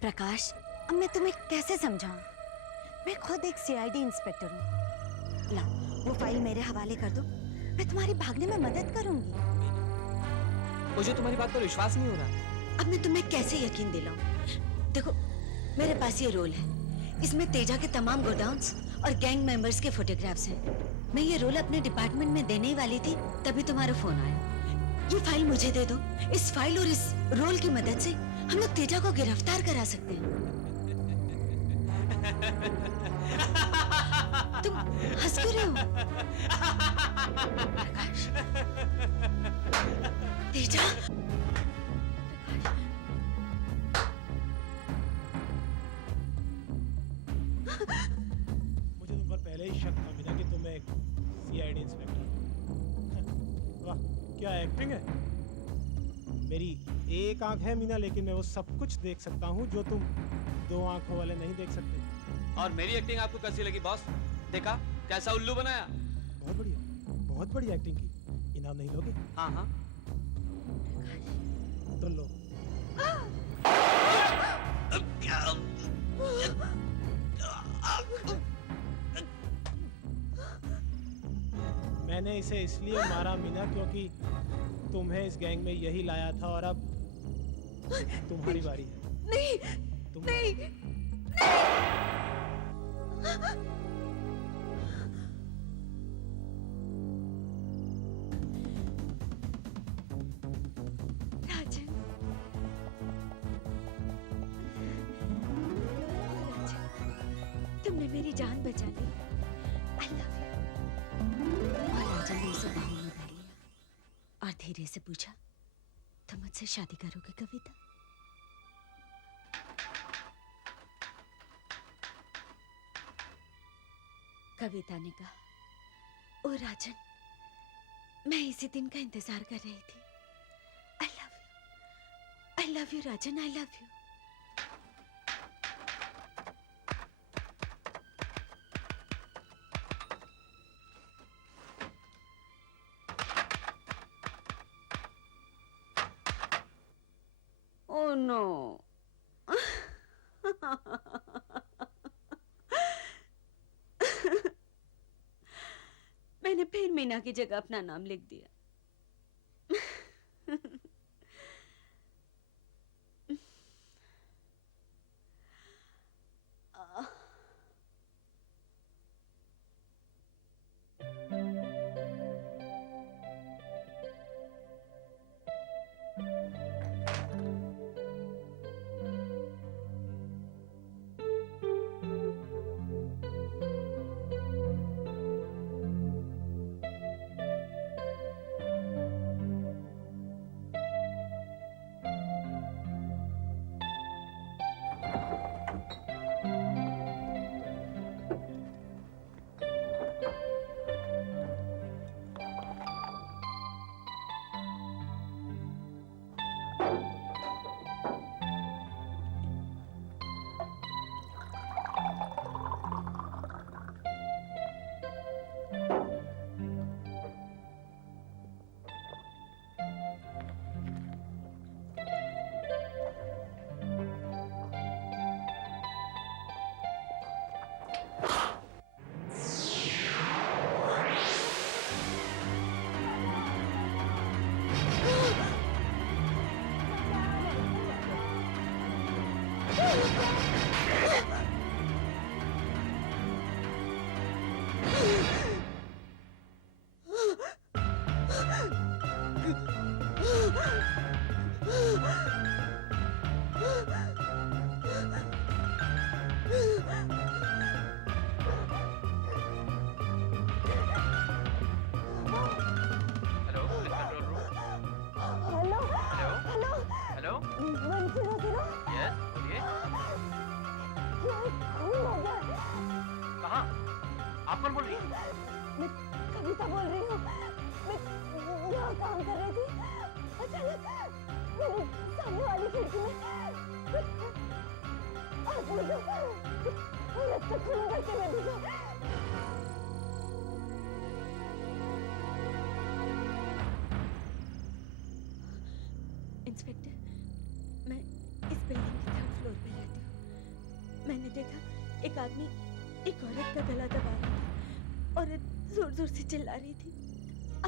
प्रकाश, अब मैं तुम्हें कैसे समझाऊं? मैं खुद एक सीआईडी इंस्पेक्टर हूँ। ला, वो फाइल मेरे हवाले कर दो, मैं तुम्हारी भागने में मदद करूंगी। मुझे तुम्हारी बात पर विश्वास नहीं हो रहा। अब मैं तुम्हें कैसे यकीन दिलाऊं? देखो, मेरे पास ये रोल है, इसमें तेजा के तमाम गोडाउन्स और गैंग मेंबर्स के फोटोग्राफ्स हैं। मैं ये रोल अपने डिपार्टमेंट में देने ही वाली थी, तभी तुम्हारा फोन आया। ये फाइल मुझे दे दो। इस फाइल और इस रोल की मदद से हम लोग तेजा को गिरफ्तार करा सकते हैं। तुम हंस क्यों रहे हो? प्रकाश, तेजा, मुझे तुम पर पहले ही शक था मीना कि तुम एक सीआईडी इंस्पेक्टर हो। वाह, क्या एक्टिंग है। मेरी एक आंख है मीना, लेकिन मैं वो सब कुछ देख सकता हूँ जो तुम दो आंखों वाले नहीं देख सकते। और मेरी एक्टिंग आपको कैसी लगी बॉस? देखा कैसा उल्लू बनाया? बहुत बढ़िया, बहुत बढ़िया एक्टिंग की। इनाम नहीं लोगे? हाँ हाँ। तो लो। मैंने इसे इसलिए मारा मीना क्योंकि तुम्हें इस गैंग में यही लाया था, और अब तुम्हारी बारी है। नहीं, नहीं, राजन, तुमने मेरी जान बचा ली। I love you. और राजन ने उसे बाहों में भर लिया और धीरे से पूछा, तुम मुझसे शादी करोगे कविता? कविता ने कहा, ओ राजन, मैं इसी दिन का इंतजार कर रही थी। I love you Rajan, I love you. Oh no. मैंने फिर मीना की जगह अपना नाम लिख दिया। आप कौन बोल रही हैं? मैं कविता बोल रही हूँ। मैं यहाँ काम कर रही थी, अचानक मेरी सामने वाली खिड़की में आदमी को रक्त खून करते हुए दिखा। इंस्पेक्टर, मैं इस बिल्डिंग के 3rd फ्लोर पे रहती हूँ। मैंने देखा एक आदमी एक औरत का गला दबा रहा था। औरत जोर जोर से चिल्ला रही थी।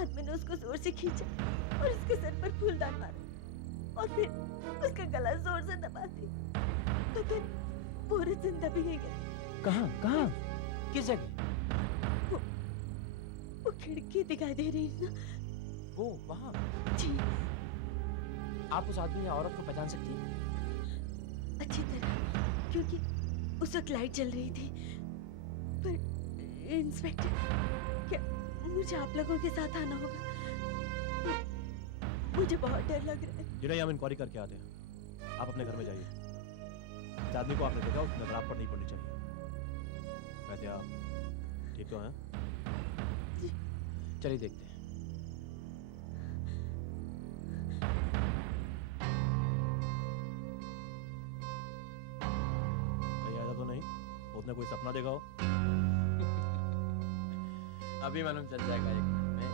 आदमी ने उसको जोर से खींचा और उसके सर पर फूलदान मारा और फिर उसका गला जोर से दबा दी। मगर वो औरत जिंदा भी नहीं गई। कहाँ कहाँ किस जगह? वो खिड़की दिखाई दे रही है ना? वो वहाँ। जी आप उस आदमी या औरत को पहचान सकती हैं? अच्छी तरह, क्योंकि उस वक्त लाइट जल रही थी। पर इंस्पेक्टर, क्या मुझे आप लोगों के साथ आना होगा? मुझे बहुत डर लग रहा है। जिन्हें हम इंक्वायरी करके आते हैं, आप अपने घर में जाइए। इस आदमी को आपने देखा, उसकी नजर आप पर नहीं पड़नी चाहिए। वैसे आप ठीक तो हैं? चलिए देखते हैं। कहीं ऐसा तो नहीं उसने कोई सपना देखा हो? अभी मालूम चल जाएगा 1 मिनट में।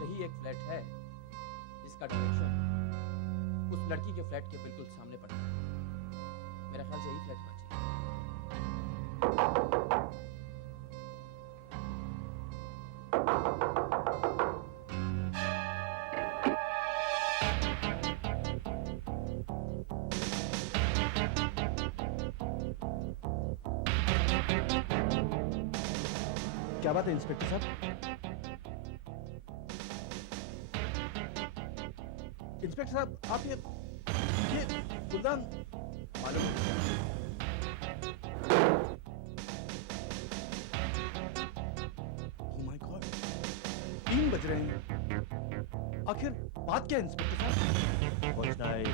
यही एक फ्लैट है जिसका डायरेक्शन उस लड़की के फ्लैट के बिल्कुल सामने पड़ता है। मेरा ख्याल से यही फ्लैट होना चाहिए। क्या बात है इंस्पेक्टर साहब? इंस्पेक्टर साहब, आप ये फूलदान मालूम है? Oh my God, 3 बज रहे हैं। आखिर बात क्या है इंस्पेक्टर साहब? कुछ नहीं।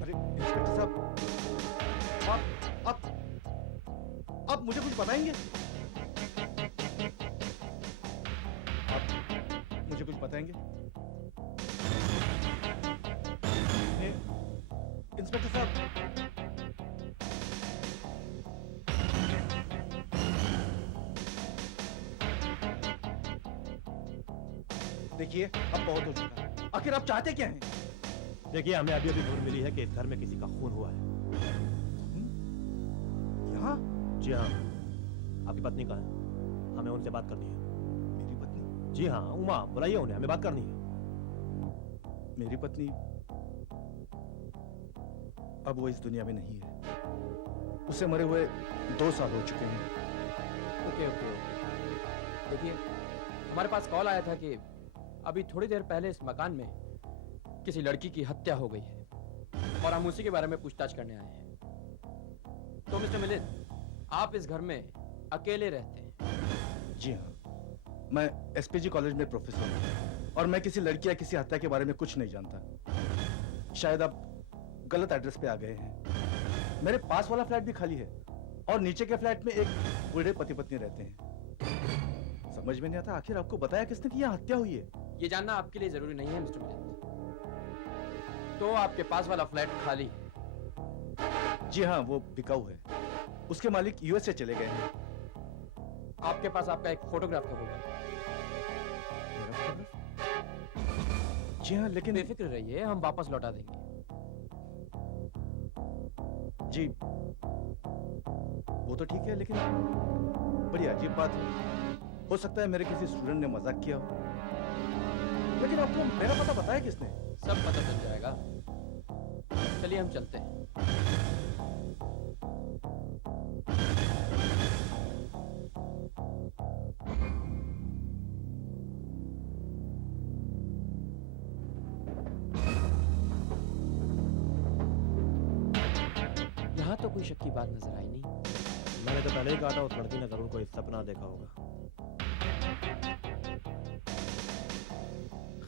अरे इंस्पेक्टर साहब, आप मुझे कुछ बताएंगे? आप मुझे कुछ बताएंगे? ए, इंस्पेक्टर साहब, देखिए अब बहुत हो चुका। आखिर आप चाहते क्या हैं? देखिए, हमें अभी अभी खबर मिली है कि इस घर में किसी का खून हुआ है। यहाँ जी हाँ, आपकी पत्नी कहाँ है? हमें उनसे बात करनी है। मेरी पत्नी? जी हाँ, उमा, बुलाइए उन्हें, हमें बात करनी है। मेरी पत्नी अब वो इस दुनिया में नहीं है। उसे मरे हुए 2 साल हो चुके हैं। Okay okay okay. देखिए, हमारे पास कॉल आया था कि अभी थोड़ी देर पहले इस मकान में किसी लड़की की हत्या हो गई है और हम उसी के बारे में पूछताछ करने आए हैं। तो मिस्टर मिलिंद, आप इस घर में अकेले रहते हैं? जी हाँ, मैं एसपीजी कॉलेज में प्रोफेसर हूँ और मैं किसी लड़की या किसी हत्या के बारे में कुछ नहीं जानता। शायद आप गलत एड्रेस पे आ गए हैं। मेरे पास वाला फ्लैट भी खाली है और नीचे के फ्लैट में एक बूढ़े पति पत्नी रहते हैं। समझ में नहीं आता आखिर आपको बताया किसने कि यहाँ हत्या हुई है। ये जानना आपके लिए जरूरी नहीं है मिस्टर मिलिंद। तो आपके पास वाला फ्लैट खाली है? जी हाँ, वो बिकाऊ है। उसके मालिक यूएस से चले गए हैं। आपके पास आपका एक फोटोग्राफ तो होगा? जी हाँ, लेकिन बेफिक्र रहिए, हम वापस लौटा देंगे। जी वो तो ठीक है, लेकिन बड़ी अजीब बात है। हो सकता है मेरे किसी स्टूडेंट ने मजाक किया हो, लेकिन आपको मेरा पता बताया किसने? सब पता चल जाएगा। चलिए हम चलते हैं। यहाँ तो कोई शक की बात नजर आई नहीं। मैंने तो पहले ही कहा था उस लड़की ने जरूर कोई सपना देखा होगा।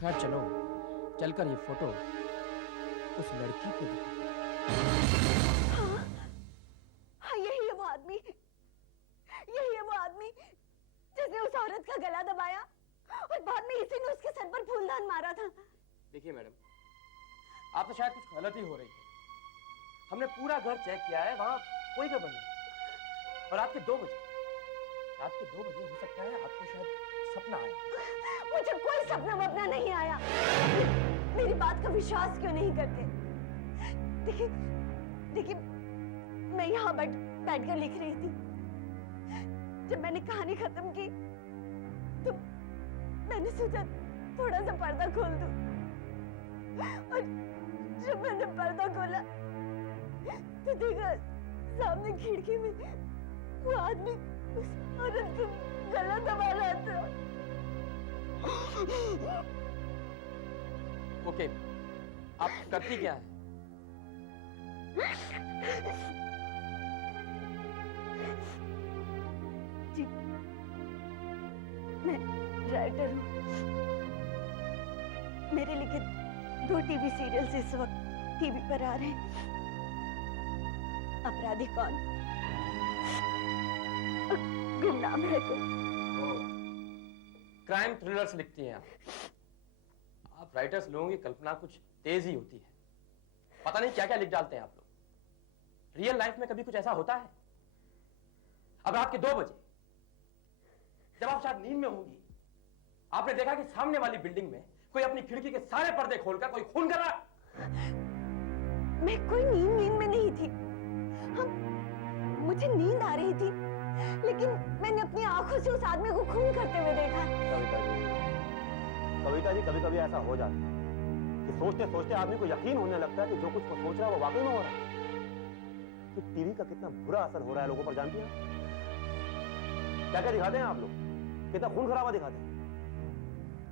खैर चलो, चलकर ये फोटो उस लड़की को दिखाओ। औरत का गला दबाया और बाद में इसी ने उसके सर पर फूलदान मारा था। देखिए मैडम, आप तो शायद कुछ गलत ही हो रही है। हमने पूरा घर चेक किया है, वहां कोई गड़बड़ नहीं। और रात के 2 बजे हो सकता है आपको शायद सपना आया। मुझे कोई सपना वपना नहीं आया। मेरी बात का विश्वास क्यों नहीं करते? देखिए देखिए, मैं यहाँ बैठकर लिख रही थी। जब मैंने कहानी खत्म की तो मैंने सोचा थोड़ा सा पर्दा खोल दूं। और जब मैंने पर्दा खोला तो देखा सामने खिड़की में वो आदमी उस औरत का गला दबा रहा था। ओके, आप करती क्या है? जी, मैं राइटर हूँ। मेरे लिखे 2 टीवी सीरियल्स इस वक्त टीवी पर आ रहे हैं। अपराधी कौन, गुमनाम है कोई। क्राइम थ्रिलर्स लिखती हैं आप राइटर्स लोगों की कल्पना कुछ तेज ही होती है। पता नहीं क्या क्या लिख डालते हैं आप लोग। रियल लाइफ में कभी कुछ ऐसा होता है? अब रात के 2 बजे जब आप शायद नींद में होंगी, आपने देखा कि सामने वाली बिल्डिंग में कोई अपनी खिड़की के सारे पर्दे खोलकर कोई खून कर रहा। मैं कोई नींद में नहीं थी। मुझे नींद आ रही थी, लेकिन मैंने अपनी आंखों से उस आदमी को खून करते हुए देखा। कविता जी, कभी कभी ऐसा हो जाता है कि सोचते सोचते आदमी को यकीन होने लगता है कि जो कुछ वो सोच रहा है वो वाकई में हो रहा है। कि टीवी का कितना बुरा असर हो रहा है लोगों पर, जानती हैं? क्या क्या दिखाते हैं आप लोग, कितना खून खराबा दिखाते हैं।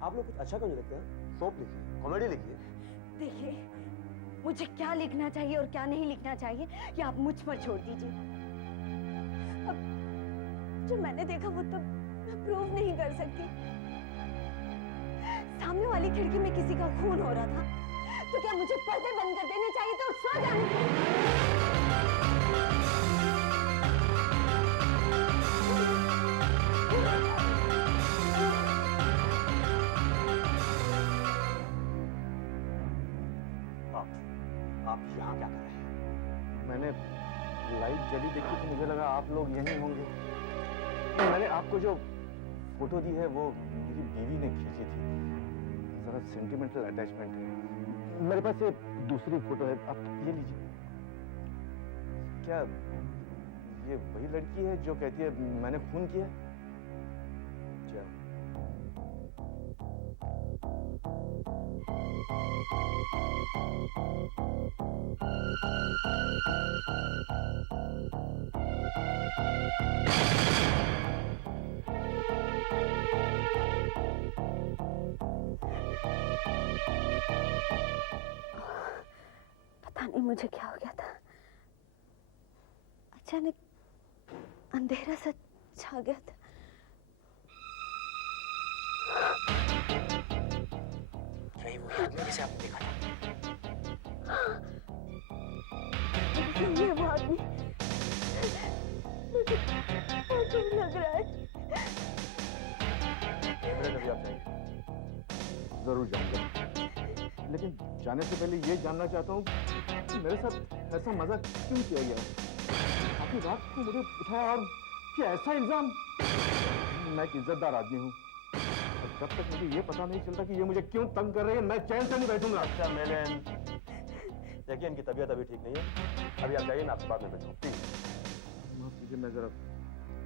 आप लोग कुछ अच्छा क्यों नहीं लिखते हैं? सोप लिखिए, कॉमेडी लिखिए। देखिए, मुझे क्या लिखना चाहिए और क्या नहीं लिखना चाहिए ये आप मुझ पर छोड़ दीजिए। अब जो मैंने देखा वो तो मैं प्रूव नहीं कर सकती। सामने वाली खिड़की में किसी का खून हो रहा था तो क्या मुझे पर्दे बंद कर देने चाहिए तो सो जाने? आप यहाँ क्या कर रहे हैं? मैंने लाइट जली देखी तो मुझे लगा आप लोग यहीं होंगे। मैंने आपको जो फोटो दी है वो मेरी बीवी ने खींची थी। जरा सेंटिमेंटल अटैचमेंट है। मेरे पास ये दूसरी फोटो है, आप ये लीजिए। क्या ये वही लड़की है जो कहती है मैंने खून किया? क्या पता नहीं मुझे क्या हो गया था। अचानक अंधेरा सा छा गया था। यही वो आदमी जिसे आपने देखा था। ये वो आदमी मुझे बहुत डर लग रहा है। मेरे कभी आप जाएंगे? जरूर जाऊंगा, लेकिन जाने से पहले ये जानना चाहता हूँ कि मेरे साथ ऐसा मजाक क्यों किया गया? आपकी रात को मुझे उठाया और क्या ऐसा इल्जाम? मैं एक इज्जतदार आदमी हूँ और जब तक मुझे ये पता नहीं चलता कि ये मुझे क्यों तंग कर रहे हैं, मैं चैन से नहीं बैठूंगा। अच्छा मिलन, देखिए इनकी तबीयत अभी ठीक नहीं है। अभी आप जाइए, मैं आपसे बाद में बैठूँ। प्लीज माफ कीजिए, मैं जरा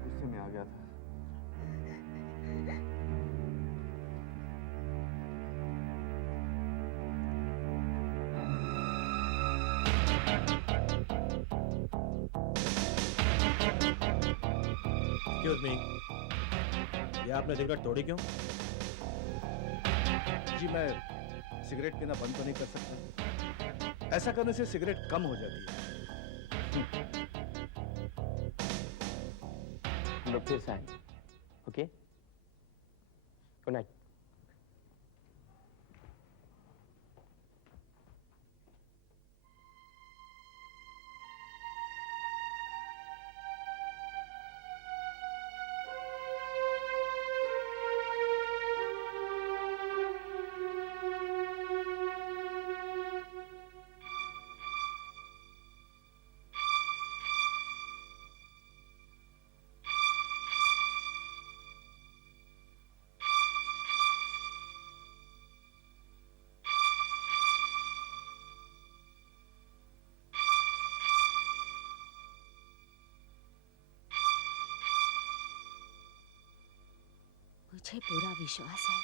गुस्से में आ गया था। एक्सक्यूज मी, ये आपने सिगरेट तोड़ी क्यों? जी मैं सिगरेट पीना बंद तो नहीं कर सकता। ऐसा करने से सिगरेट कम हो जाती है। हम लोग फिर से आएंगे। Okay, good night. मुझे पूरा विश्वास है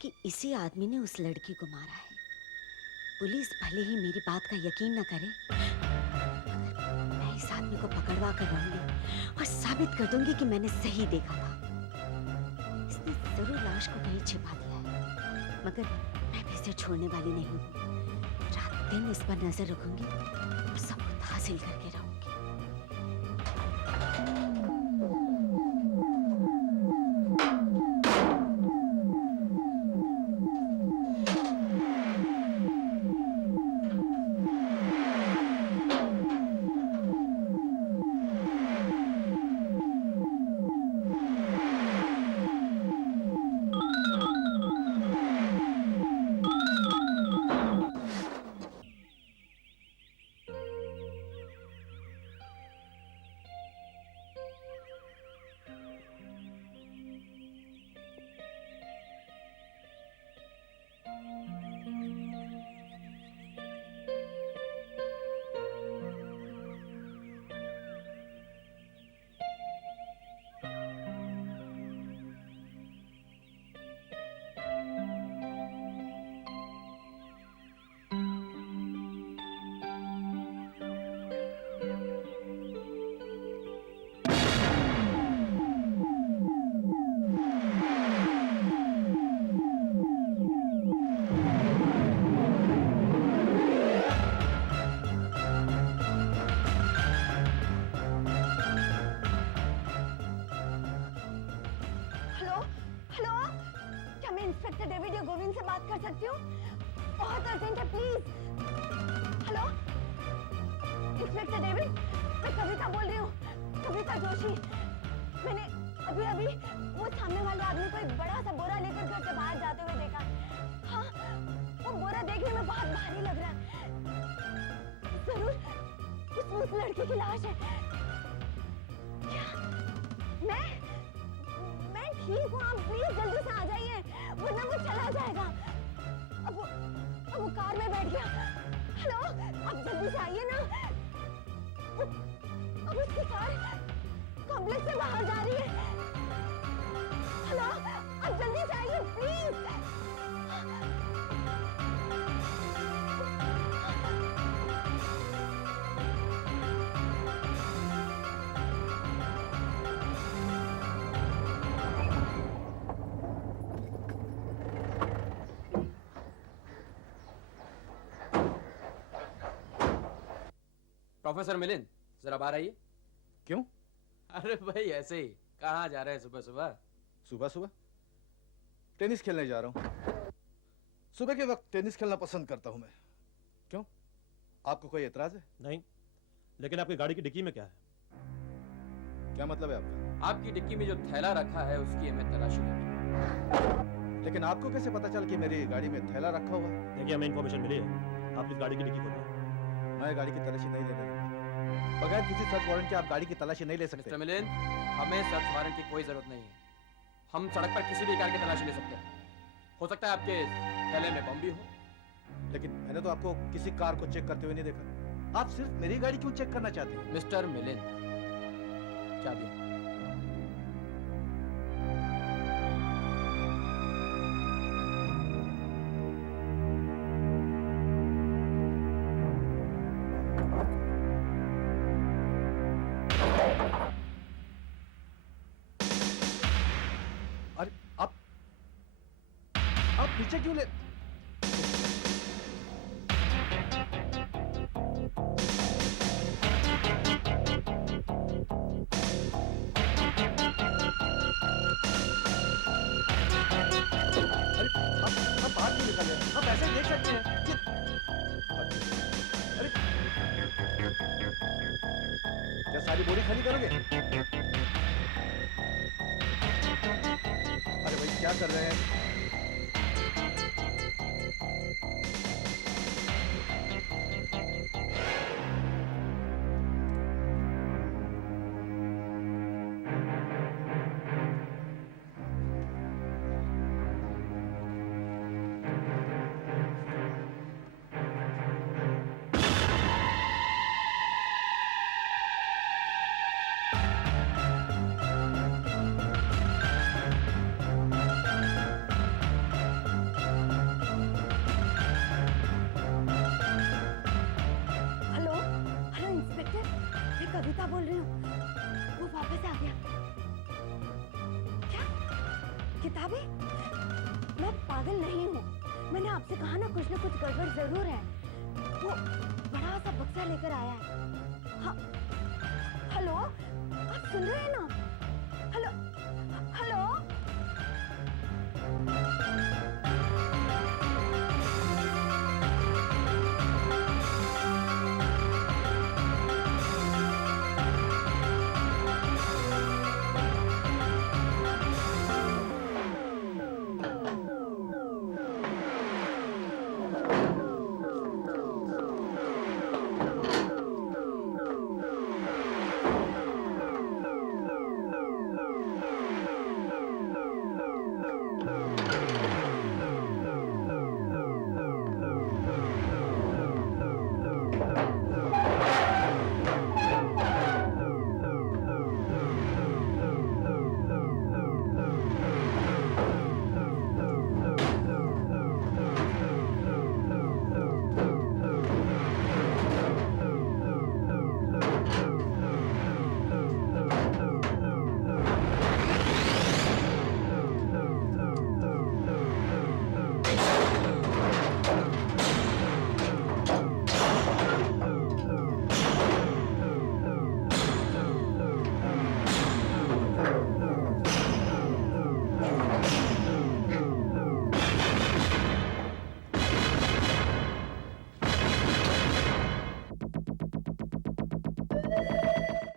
कि इसी आदमी ने उस लड़की को मारा है। पुलिस भले ही मेरी बात का यकीन न करे, मगर मैं इस आदमी को पकड़वा कर रहूंगी और साबित कर दूंगी कि मैंने सही देखा था। इसने जरूर लाश को कहीं छिपा दिया है, मगर मैं भी इसे छोड़ने वाली नहीं हूँ। रात दिन इस पर नजर रखूंगी और सबूत हासिल करके रहूंगी। हेलो हेलो, क्या मैं इंस्पेक्टर डेविड या गोविंद से बात कर सकती हूँ? बहुत अर्जेंट है, प्लीज। हेलो इंस्पेक्टर डेविड, मैं कविता बोल रही हूँ, कविता जोशी। मैंने अभी अभी वो सामने वाले आदमी को एक बड़ा सा बोरा लेकर घर से बाहर जाते हुए देखा। हाँ, वो बोरा देखने में बहुत भारी लग रहा है। जरूर उसमें उस लड़की की लाश है। क्या? मैं ठीक हूँ, आप प्लीज जल्दी से आ जाइए, वरना वो चला जाएगा। अब वो कार में बैठ गया। हेलो, आप जल्दी से आइए ना। अब उसकी कार कॉम्प्लेक्स से बाहर जा रही है। हेलो, आप जल्दी से आइए प्लीज। प्रोफेसर मिलिंद, जरा बाहर आइए। क्यों? अरे भाई ऐसे ही, कहाँ जा रहे हैं सुबह सुबह? सुबह सुबह टेनिस खेलने जा रहा हूँ। सुबह के वक्त टेनिस खेलना पसंद करता हूँ मैं। क्यों? आपको कोई एतराज है? नहीं, लेकिन आपकी गाड़ी की डिक्की में क्या है? क्या मतलब है आपका? आपकी डिक्की में जो थैला रखा है उसकी हमें तलाशी लेनी। लेकिन आपको कैसे पता चल कि मेरी गाड़ी में थैला रखा हुआ है? देखिए, हमें इन्फॉर्मेशन मिली है, आप इस गाड़ी की डिक्की खोलिए। मैं गाड़ी की तलाशी नहीं ले रहा। बगैर किसी सर्च वारंट के आप गाड़ी की तलाशी नहीं ले सकते। मिस्टर मिलिंद, हमें सर्च वारंट की कोई जरूरत नहीं है। हम सड़क पर किसी भी कार की तलाशी ले सकते हैं। हो सकता है आपके थैले में बम भी हो। लेकिन मैंने तो आपको किसी कार को चेक करते हुए नहीं देखा। आप सिर्फ मेरी गाड़ी क्यों चेक करना चाहते हैं? मिस्टर मिलिंद, चाबी। अरे आप नीचे क्यों ले? आप बाहर क्यों निकल गए? आप ऐसे ही देख सकते हैं कि... अरे क्या सारी बोरी खाली करोगे? अरे भाई क्या कर रहे हैं? कविता बोल रही हूँ, वो वापस आ गया। क्या? किताबें? मैं पागल नहीं हूँ। मैंने आपसे कहा ना कुछ गड़बड़ जरूर है। वो बड़ा सा बक्सा लेकर आया है। हाँ, हेलो, आप सुन रहे हैं ना?